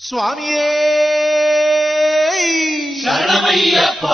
స్వామియే శరణమయ్యప్ప.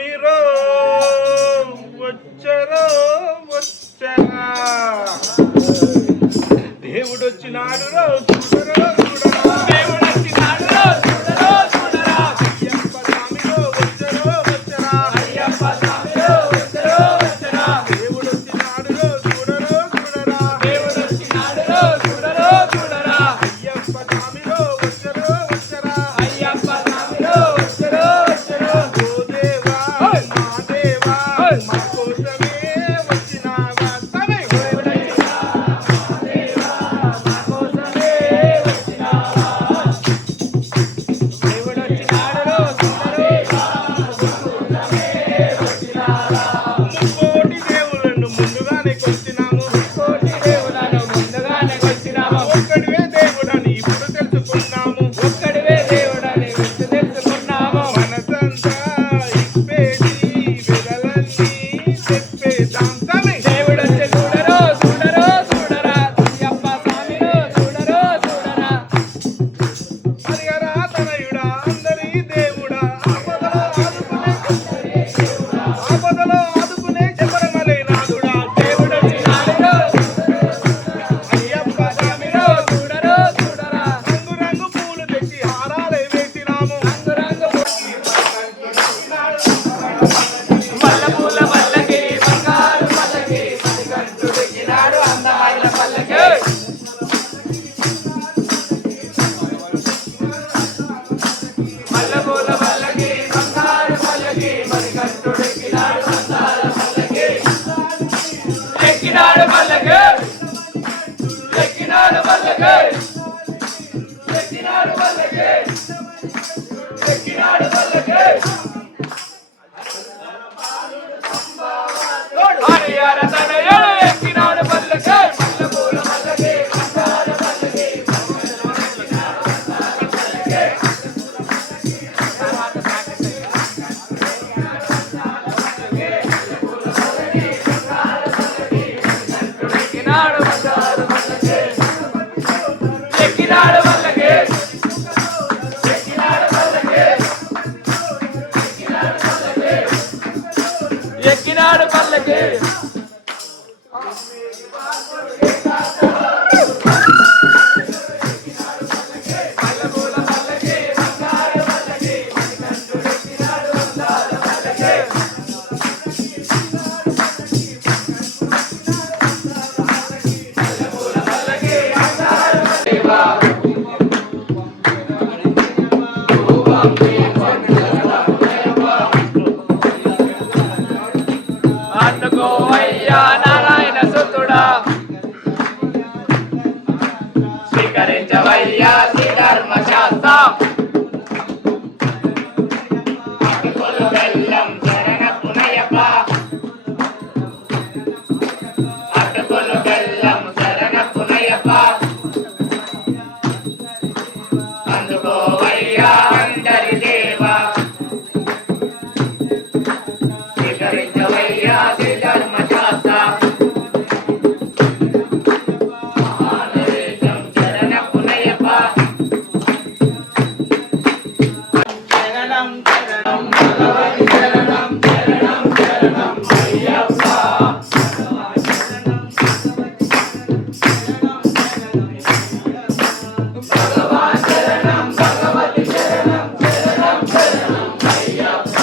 స్వామిరో వచ్చరో వచ్చరా దేవుడు వచ్చినాడు రో చూడరో చూడరా దేవుడు వచ్చినాడు రో చూడరో చూడరా అయ్యప్ప స్వామిరో వచ్చరో వచ్చరా అయ్యప్ప స్వామిరో వచ్చరో వచ్చరా దేవుడు వచ్చినాడు రో చూడరో చూడరా దేవుడు వచ్చినాడు రో చూడరో చూడరా అయ్యప్ప స్వామిరో వచ్చరో వచ్చరా అయ్యప్ప స్వామిరో వచ్చరో వచ్చరా ఓ దేవా మా దేవా మా కోసమే వచ్చినావా స్వామి దేవుడు ఎక్కినాడు పల్లకి అందుకోవయ్యా నారాయణ సుతుడా స్వీకరించవయ్యా శ్రీ ధర్మశాస్త్రం అటుకులు బెల్లం శరణపునయ్యప్ప అటుకులు బెల్లం శరణపునయ్యప్ప అందుకోవయ్యా అందరి దేవా స్వీకరించవయ్యా శ్రీ ధర్మశాస్త్ర మహానరేశం శరణపునయ్యప్ప శరణం శరణం భగవతి శరణం శరణం శరణం అయ్యప్ప భగవాన్ శరణం భగవతి శరణం శరణం శరణం అయ్యప్ప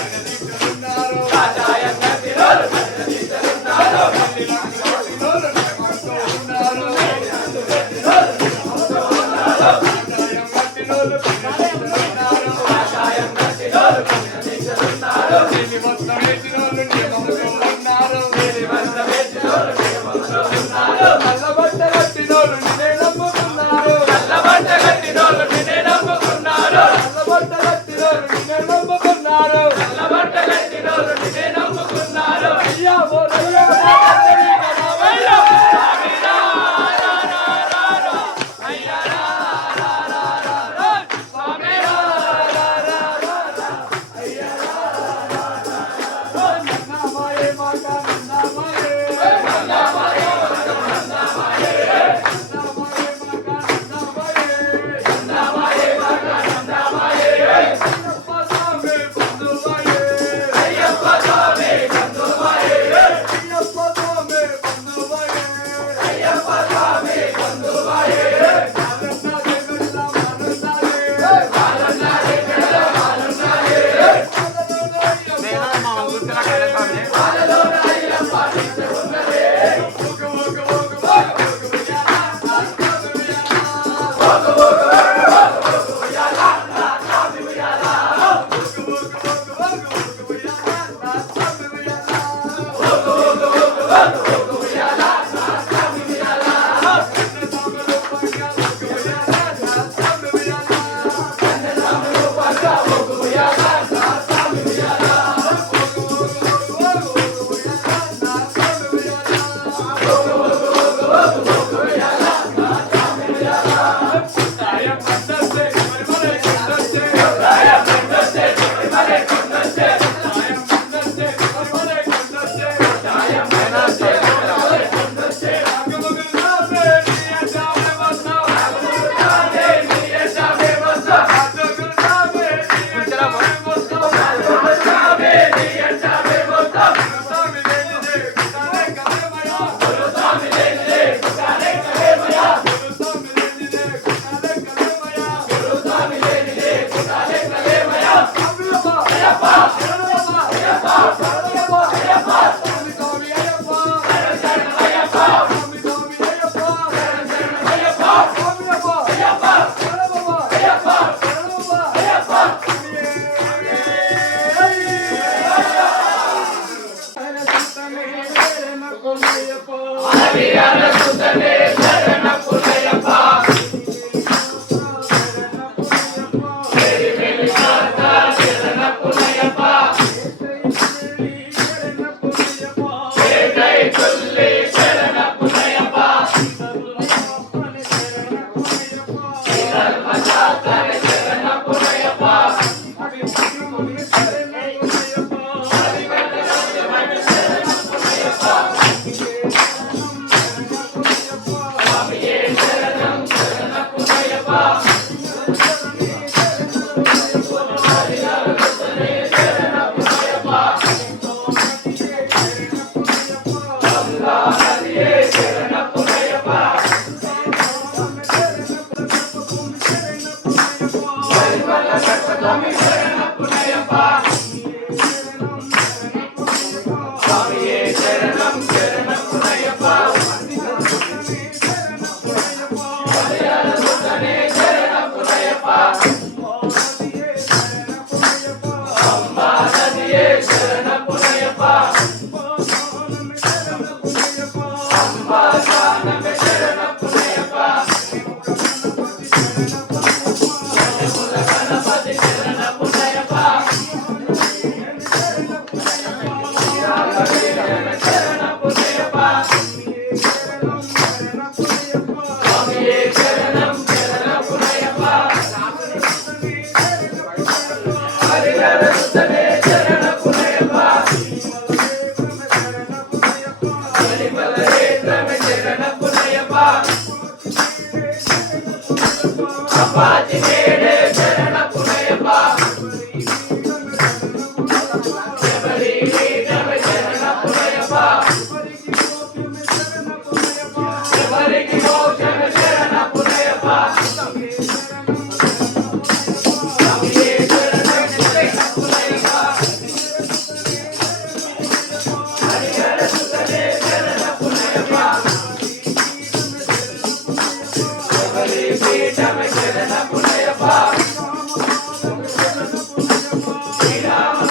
కన్నదీశలున్నారు. కాషాయం కట్టినోళ్ళు కన్నదీశలున్నారు. మల్లి రంగు కట్టినోళ్ళు నియమంతో ఉన్నారు. కాషాయం కట్టినోళ్ళు కన్నదీశలున్నారు. కాషాయం కట్టినోళ్ళు కన్నదీశలున్నారు. నీలి వస్త్రం వేసినోళ్ళు నియమంతో ఉన్నారు. నీలి వస్త్రం వేసినోళ్ళు నియమంతో ఉన్నారు. నల్లబట్ట కట్టినోళ్ళు నిన్నే నమ్ముకున్నారు. నల్లబట్ట కట్టినోళ్ళు నిన్నే నమ్ముకున్నారు. నల్లబట్ట కట్టినోళ్ళు నిన్నే నమ్ముకున్నారు. నల్లబట్ట కట్టినోళ్ళు నిన్నే నమ్ముకున్నారు. అయ్యా ఓరయ్యా కన్నదీశ రామయ్య.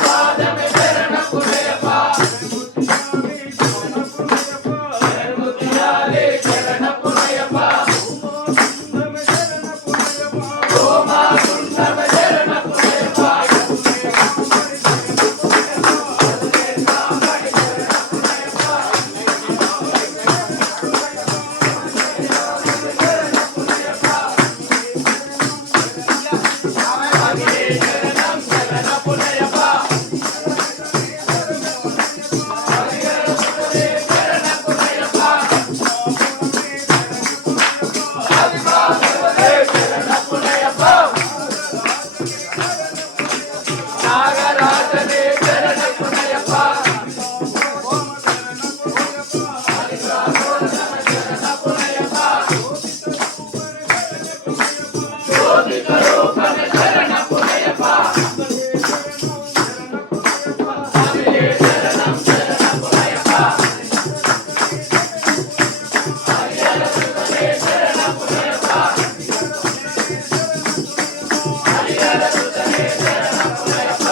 పాదమే శరణపునయప్ప ముత్యాలే శరణపునయప్ప ఓమా గుండమ శరణపునయప్ప నాగరాజనే శరణపునయప్ప జ్యోతిక రూపమే శరణపునయప్ప స్వామియే శరణం శరణపునయప్ప హరిహర సుతనే శరణపునయప్ప హరిహర సుతనే శరణపునయప్ప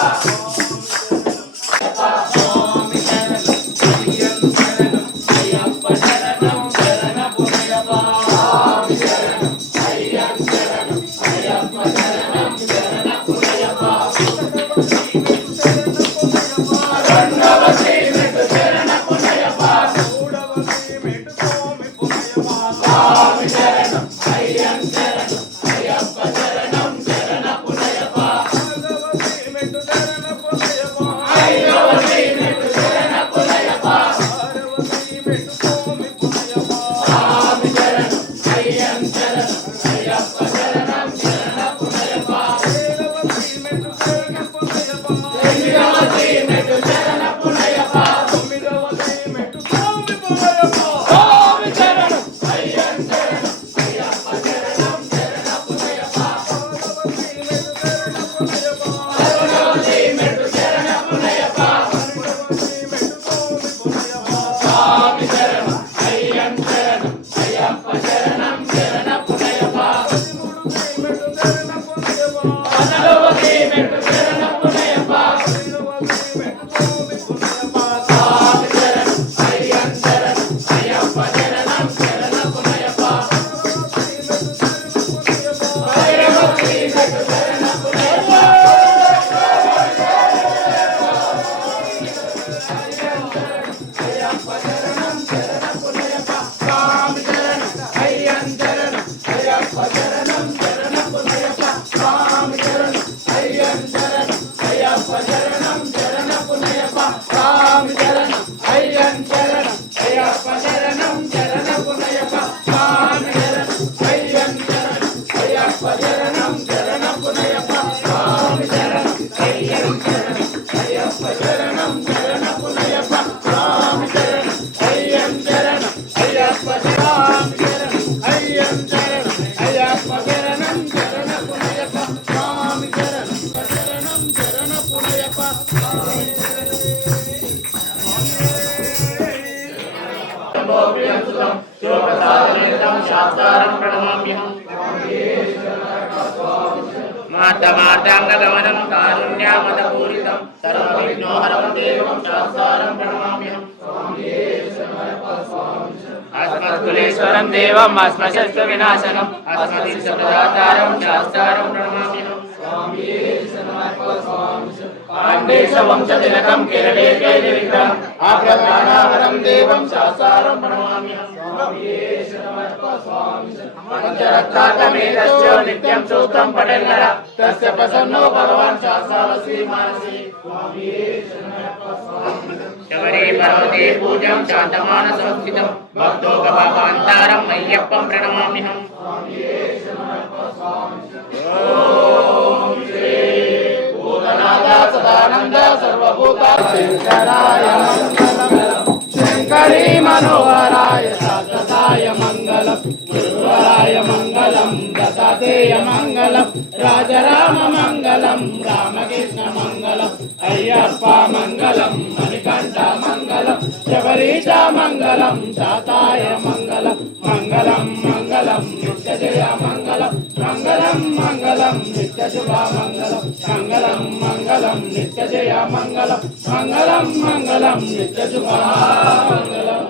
స్వామి శరణం అయ్యప్ప శరణం శరణపునయప్ప స్వామి శరణం అయ్యప్ప శరణం అయ్యప్ప శరణం శరణపునయప్ప రెండవ శ్రీమెట్టు శరణపునయప్ప స్వామి శరణం అయ్యప్ప శరణం అయ్యప్ప శరణం శరణపునయప్ప ఐదవ శ్రీమెట్టు శరణపునయప్ప స్వామి శరణం అయ్యప్ప శరణం అయ్యప్ప శరణం శరణపునయప్ప ఎనిమిదవ శ్రీమెట్టు శరణపునయప్ప స్వామి శరణం అయ్యప్ప శరణం అయ్యప్ప శరణం శరణపునయప్ప పదకొండవ శ్రీమెట్టు శరణపునయప్ప స్వామి శరణం అయ్యప్ప శరణం అయ్యప్ప శరణం శరణపునయప్ప పదవ శ్రీమెట్టు శరణపునయప్ప స్వామి శరణం అయ్యప్ప శరణం అయ్యప్ప శరణం శరణపునయప్ప పదిహేడవ శ్రీమెట్టు శరణపునయప్ప అయ్యప్ప శరణం శరణపునయప్ప స్వామి శరణం అయ్యప్ప శరణం అయ్యప్ప శరణం శరణపునయప్ప స్వామి శరణం అయ్యప్ప శరణం అయ్యప్ప శరణం శరణపునయప్ప స్వామి శరణం అయ్యప్ప శరణం అయ్యప్ప శరణం శరణపునయప్ప స్వామి శరణం అయ్యప్ప శరణం అయ్యప్ప శరణం శరణపునయప్ప స్వామి శరణం అయ్యప్ప శరణం అయ్యప్ప శరణం శరణపునయప్ప స్వామి శరణం అయ్యప్ప శరణం అయ్యప్ప స్వామి శరణం అయ్యప్ప శరణం అయ్యప్ప శరణం శరణపునయప్ప స్వామి శరణం శరణం శరణపునయప్ప శాస్త్రారం ప్రణమామ్యహం మార్తాంగగమనం కారుణ్యామదపూరితం సర్వవిఘ్నోహరం దేవం శాస్త్రారం ప్రణమామ్యహం అస్మద్కులేశ్వరం దేవం అస్మశస్త్ర వినాశనం అస్మదిష్టప్రదాతారం శాస్త్రారం ప్రణమామ్యహం పాండేశ వంశతిలకం కేరళే కైలి విగ్రహం ఆగ్రహారం దేవం శాస్త్రారం ప్రణమామ్యహం పంచరత్నాకమేతస్య నిత్యం సూత్రం పఠేన్నర తస్య ప్రసన్నో భగవాన్ శాస్త్రావసి మానసి శబరి పర్వతే పూజం శాంతమానసం స్థితం భక్తోపభావాంతారం అయ్యప్పం ప్రణమామ్యహం ఓం శ్రీ భూతనాథ సదానంద సర్వభూతాయ మంగళం శంకరీ మనోహరాయ శాశ్వతాయ మంగళం గురువరాయ మంగళం దత్తాత్రేయ మంగళం రాజరామ మంగళం రామకృష్ణ మంగళం అయ్యప్ప మంగళం మణికంఠ మంగళం శబరీశ మంగళం శాతాయ మంగళం మంగళం మంగళం నిత్యజయ మంగళం మంగళం మంగళం నిత్య శుభమంగళం మంగళం మంగళం నిత్య జయ మంగళం మంగళం మంగళం నిత్య శుభమంగళం